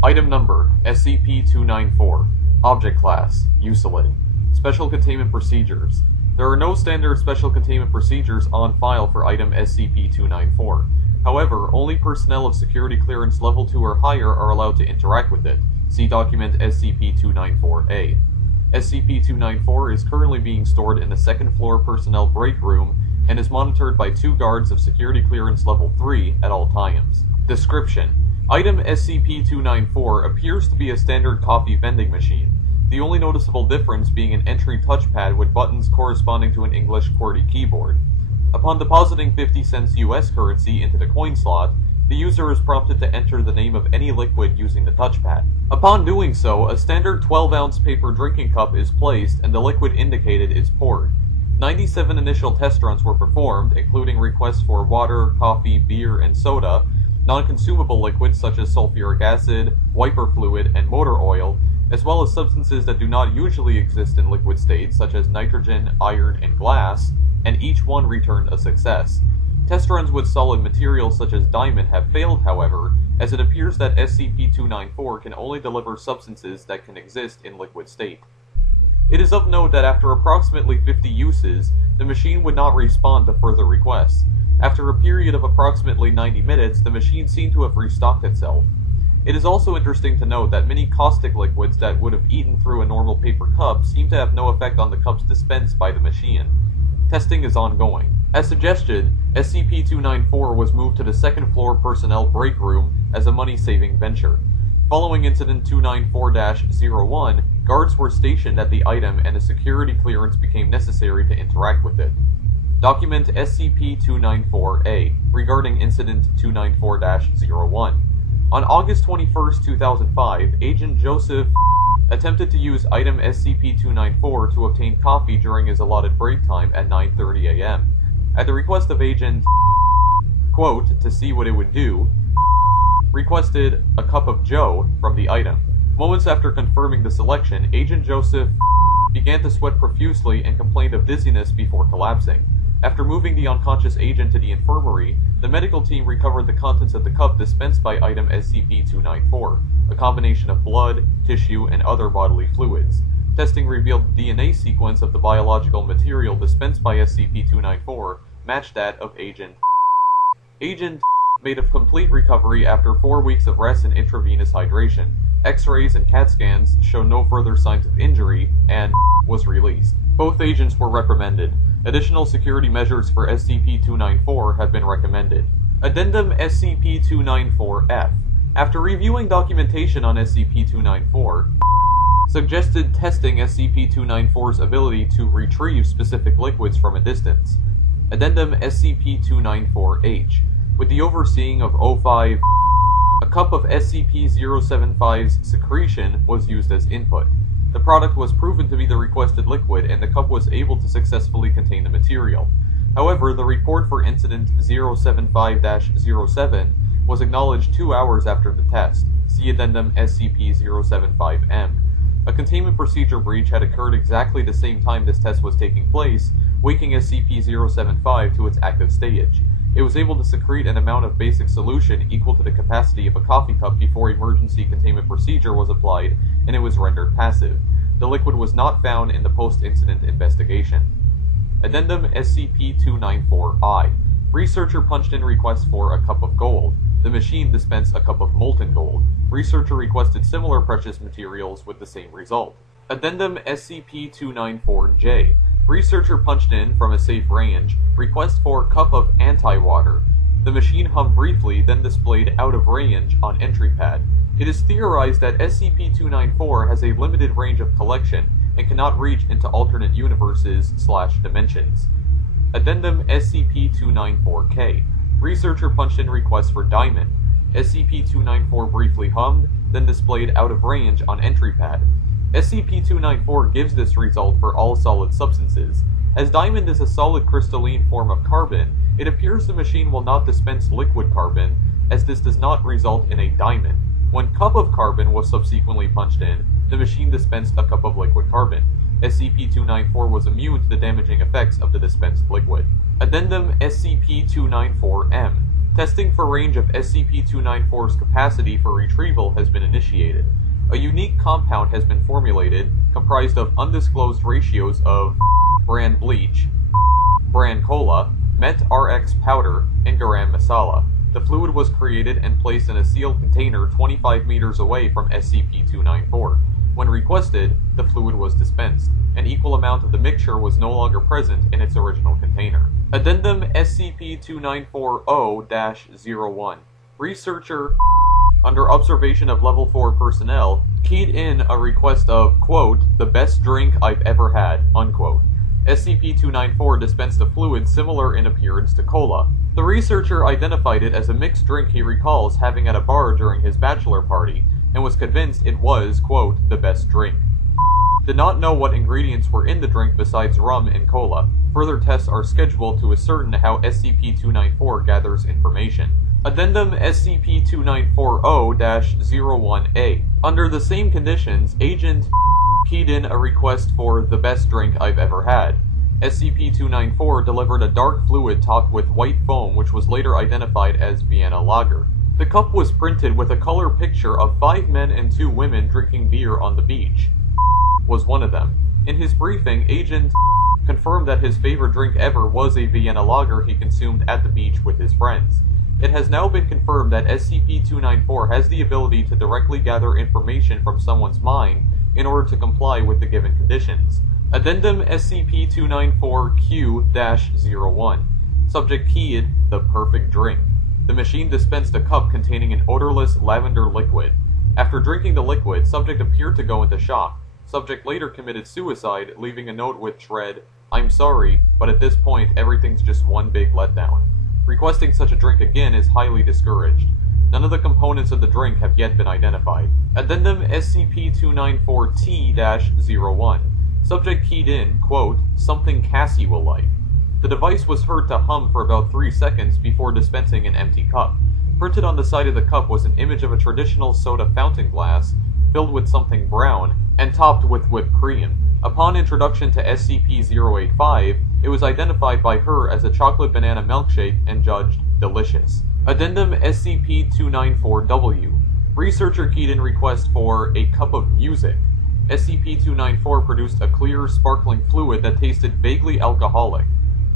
Item Number, SCP-294. Object Class, Uselid. Special Containment Procedures. There are no standard Special Containment Procedures on file for Item SCP-294. However, only personnel of Security Clearance Level 2 or higher are allowed to interact with it. See Document SCP-294-A. SCP-294 is currently being stored in the second floor personnel break room and is monitored by 2 guards of Security Clearance Level 3 at all times. Description: Item SCP-294 appears to be a standard coffee vending machine, the only noticeable difference being an entry touchpad with buttons corresponding to an English QWERTY keyboard. Upon depositing 50 cents US currency into the coin slot, the user is prompted to enter the name of any liquid using the touchpad. Upon doing so, a standard 12-ounce paper drinking cup is placed and the liquid indicated is poured. 97 initial test runs were performed, including requests for water, coffee, beer, and soda, non-consumable liquids such as sulfuric acid, wiper fluid, and motor oil, as well as substances that do not usually exist in liquid states such as nitrogen, iron, and glass, and each one returned a success. Test runs with solid materials such as diamond have failed, however, as it appears that SCP-294 can only deliver substances that can exist in liquid state. It is of note that after approximately 50 uses, the machine would not respond to further requests. After a period of approximately 90 minutes, the machine seemed to have restocked itself. It is also interesting to note that many caustic liquids that would have eaten through a normal paper cup seem to have no effect on the cups dispensed by the machine. Testing is ongoing. As suggested, SCP-294 was moved to the second floor personnel break room as a money-saving venture. Following Incident 294-01, guards were stationed at the item and a security clearance became necessary to interact with it. Document SCP-294-A regarding Incident 294-01. On August 21, 2005, Agent Joseph attempted to use item SCP-294 to obtain coffee during his allotted break time at 9:30 a.m. At the request of Agent, quote, to see what it would do, requested a cup of Joe from the item. Moments after confirming the selection, Agent Joseph began to sweat profusely and complained of dizziness before collapsing. After moving the unconscious agent to the infirmary, the medical team recovered the contents of the cup dispensed by item SCP-294, a combination of blood, tissue, and other bodily fluids. Testing revealed the DNA sequence of the biological material dispensed by SCP-294 matched that of Agent. Agent made a complete recovery after 4 weeks of rest and intravenous hydration. X-rays and CAT scans show no further signs of injury, and was released. Both agents were reprimanded. Additional security measures for SCP-294 have been recommended. Addendum SCP-294-F. After reviewing documentation on SCP-294, suggested testing SCP-294's ability to retrieve specific liquids from a distance. Addendum SCP-294-H. With the overseeing of O5, a cup of SCP-075's secretion was used as input. The product was proven to be the requested liquid, and the cup was able to successfully contain the material. However, the report for Incident 075-07 was acknowledged 2 hours after the test. See Addendum SCP-075-M. A containment procedure breach had occurred exactly the same time this test was taking place, waking SCP-075 to its active stage. It was able to secrete an amount of basic solution equal to the capacity of a coffee cup before emergency containment procedure was applied, and it was rendered passive. The liquid was not found in the post-incident investigation. Addendum SCP-294-I. Researcher punched in request for a cup of gold. The machine dispensed a cup of molten gold. Researcher requested similar precious materials with the same result. Addendum SCP-294-J. Researcher punched in from a safe range, request for cup of anti-water. The machine hummed briefly, then displayed out of range on entry pad. It is theorized that SCP-294 has a limited range of collection and cannot reach into alternate universes/dimensions. Addendum SCP-294-K. Researcher punched in request for diamond. SCP-294 briefly hummed, then displayed out of range on entry pad. SCP-294 gives this result for all solid substances. As diamond is a solid crystalline form of carbon, it appears the machine will not dispense liquid carbon, as this does not result in a diamond. When cup of carbon was subsequently punched in, the machine dispensed a cup of liquid carbon. SCP-294 was immune to the damaging effects of the dispensed liquid. Addendum SCP-294-M. Testing for range of SCP-294's capacity for retrieval has been initiated. A unique compound has been formulated, comprised of undisclosed ratios of bran bleach, bran cola, met RX powder, and garam masala. The fluid was created and placed in a sealed container 25 meters away from SCP-294. When requested, the fluid was dispensed. An equal amount of the mixture was no longer present in its original container. Addendum SCP-294-0-01. Researcher, under observation of Level 4 personnel, keyed in a request of, quote, the best drink I've ever had, unquote. SCP-294 dispensed a fluid similar in appearance to cola. The researcher identified it as a mixed drink he recalls having at a bar during his bachelor party, and was convinced it was, quote, the best drink. Did not know what ingredients were in the drink besides rum and cola. Further tests are scheduled to ascertain how SCP-294 gathers information. Addendum SCP-294-0-01A. Under the same conditions, Agent keyed in a request for the best drink I've ever had. SCP-294 delivered a dark fluid topped with white foam which was later identified as Vienna Lager. The cup was printed with a color picture of 5 men and 2 women drinking beer on the beach. Was one of them. In his briefing, Agent confirmed that his favorite drink ever was a Vienna Lager he consumed at the beach with his friends. It has now been confirmed that SCP-294 has the ability to directly gather information from someone's mind in order to comply with the given conditions. Addendum SCP-294-Q-01. Subject keyed, the perfect drink. The machine dispensed a cup containing an odorless lavender liquid. After drinking the liquid, subject appeared to go into shock. Subject later committed suicide, leaving a note which read, I'm sorry, but at this point everything's just one big letdown. Requesting such a drink again is highly discouraged. None of the components of the drink have yet been identified. Addendum SCP-294-T-01. Subject keyed in, quote, something Cassie will like. The device was heard to hum for about 3 seconds before dispensing an empty cup. Printed on the side of the cup was an image of a traditional soda fountain glass, filled with something brown, and topped with whipped cream. Upon introduction to SCP-085, it was identified by her as a chocolate banana milkshake and judged delicious. Addendum SCP-294-W. Researcher keyed in request for a cup of music. SCP-294 produced a clear, sparkling fluid that tasted vaguely alcoholic.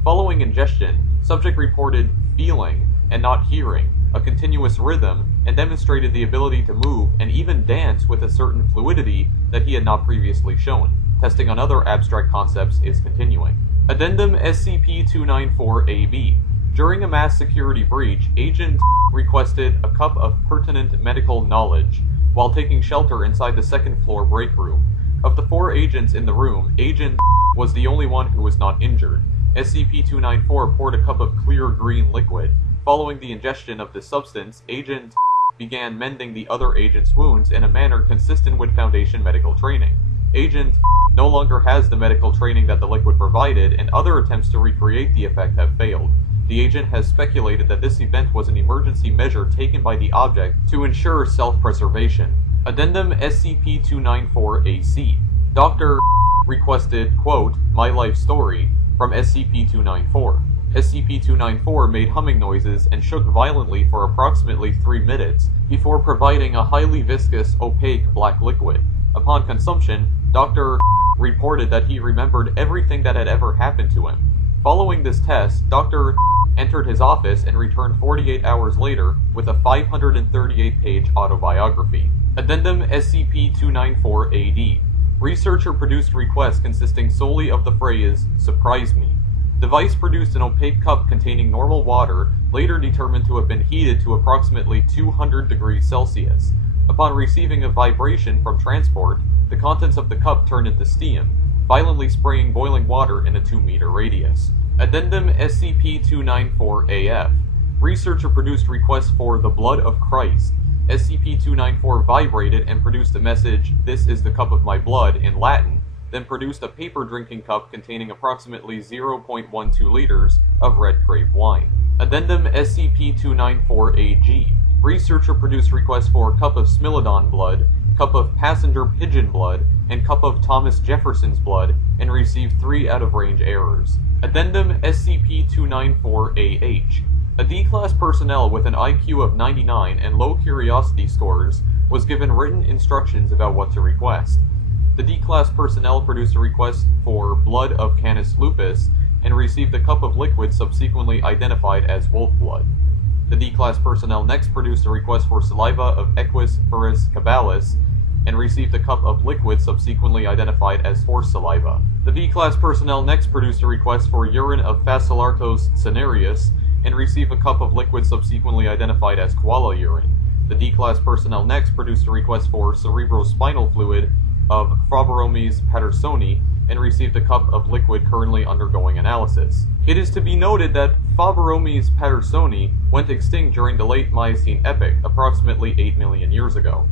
Following ingestion, subject reported feeling, and not hearing, a continuous rhythm, and demonstrated the ability to move and even dance with a certain fluidity that he had not previously shown. Testing on other abstract concepts is continuing. Addendum SCP-294-AB. During a mass security breach, Agent requested a cup of pertinent medical knowledge while taking shelter inside the second floor break room. Of the 4 agents in the room, Agent was the only one who was not injured. SCP-294 poured a cup of clear green liquid. Following the ingestion of this substance, Agent began mending the other agent's wounds in a manner consistent with Foundation medical training. Agent no longer has the medical training that the liquid provided, and other attempts to recreate the effect have failed. The agent has speculated that this event was an emergency measure taken by the object to ensure self-preservation. Addendum SCP-294-AC. Dr. requested, quote, my life story, from SCP-294. SCP-294 made humming noises and shook violently for approximately 3 minutes before providing a highly viscous, opaque black liquid. Upon consumption, Dr. reported that he remembered everything that had ever happened to him. Following this test, Dr. entered his office and returned 48 hours later with a 538-page autobiography. Addendum SCP-294-AD. Researcher produced requests consisting solely of the phrase, surprise me. Device produced an opaque cup containing normal water, later determined to have been heated to approximately 200 degrees Celsius. Upon receiving a vibration from transport, the contents of the cup turned into steam, violently spraying boiling water in a 2-meter radius. Addendum SCP-294-AF. Researcher produced requests for the blood of Christ. SCP-294 vibrated and produced a message, this is the cup of my blood, in Latin, then produced a paper drinking cup containing approximately 0.12 liters of red grape wine. Addendum SCP-294-AG. Researcher produced requests for cup of Smilodon blood, cup of passenger pigeon blood, and cup of Thomas Jefferson's blood, and received 3 out-of-range errors. Addendum SCP-294-AH. A D-Class personnel with an IQ of 99 and low curiosity scores was given written instructions about what to request. The D-Class personnel produced a request for blood of Canis lupus and received a cup of liquid subsequently identified as wolf blood. The D-Class personnel next produced a request for saliva of Equus ferus caballus and received a cup of liquid subsequently identified as horse saliva. The D-Class personnel next produced a request for urine of Facilartos cinereus and received a cup of liquid subsequently identified as koala urine. The D-Class personnel next produced a request for cerebrospinal fluid of Faberomys pattersoni and received a cup of liquid currently undergoing analysis. It is to be noted that Faberomys pattersoni went extinct during the late Miocene epoch, approximately 8 million years ago.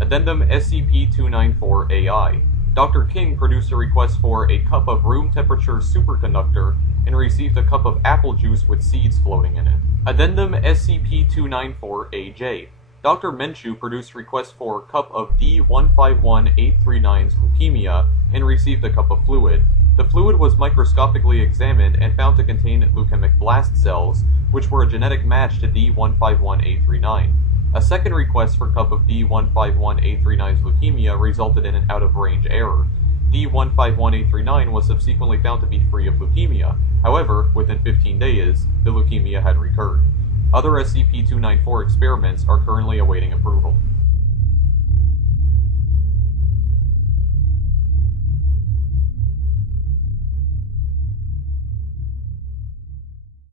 Addendum SCP-294-AI. Dr. King produced a request for a cup of room temperature superconductor and received a cup of apple juice with seeds floating in it. Addendum SCP-294-AJ. Dr. Menchu produced requests for a cup of D151839's leukemia and received a cup of fluid. The fluid was microscopically examined and found to contain leukemic blast cells, which were a genetic match to D151839. A second request for cup of D151839's leukemia resulted in an out-of-range error. D151839 was subsequently found to be free of leukemia. However, within 15 days, the leukemia had recurred. Other SCP-294 experiments are currently awaiting approval.